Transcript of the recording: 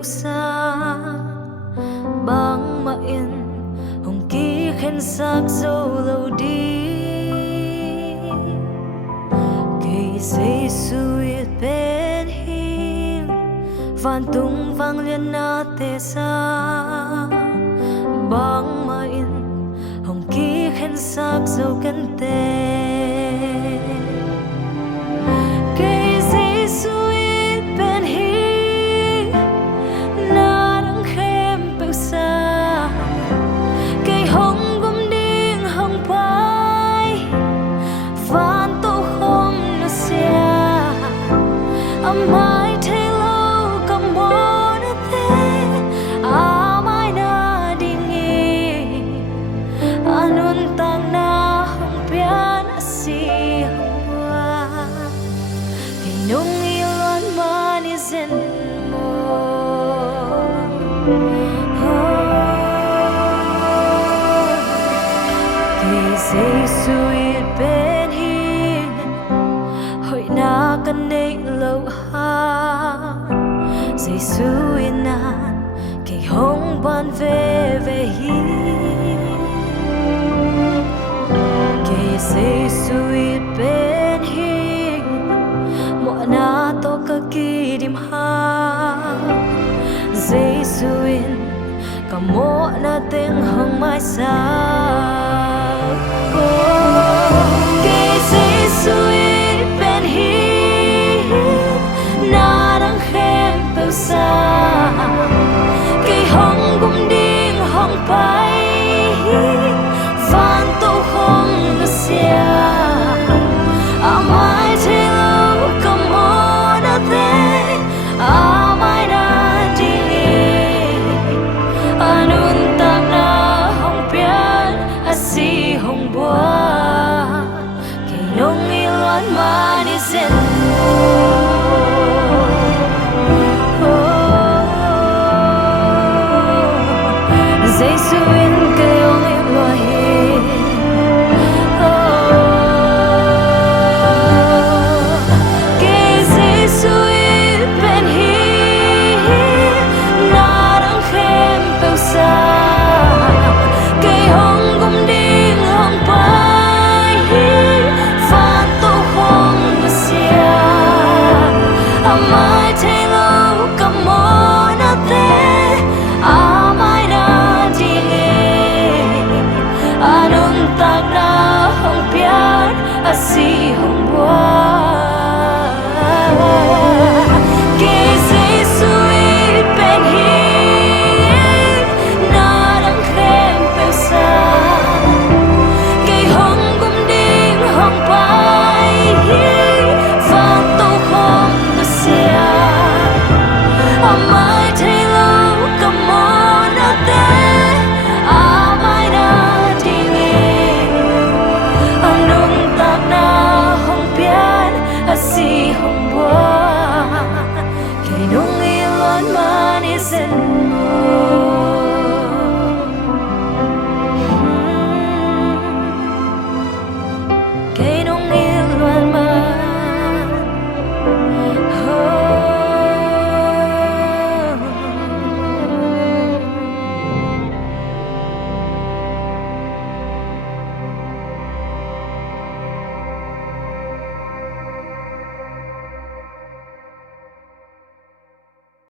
bẹo xa bang ma in hồng ký khen sắc dâu lâu đi kỳ giây suy bên hiên van tung vang liên na tê xa bang ma in hồng ký khen sắc dâu cân tê mai thấy lâu cầm bó nó thế mai na đi nghỉ nun tang na hong pian si hong bua thì nung ilon mani zen mo thì giây suy bên hiên hội na cần đây lâu giây suy nan cây hồng ban về hi cây giây suy bên hi mọi na to cả kỳ điểm ha giây suy cả mọi na tiếng hồng mai sao cây giây suy bên hi xa cây hồng gum điên hồng bay van tô không nó xia mai thấy lâu cầm mô nó thế mai na đi nun tạc na hồng pian si hồng bua cây nông ilon mà đi zen giây suy cây ông em loài cây giây suy bên hi na đang khem bèo xa cây hồng gum điên hồng bay phan tô không nó xia mai thấy lâu cầm mô nó thế mai na nun tạc na hong pian si hong bua cây giây suy bên hiên na đang khem bèo xa cây hồng gum điên hong bay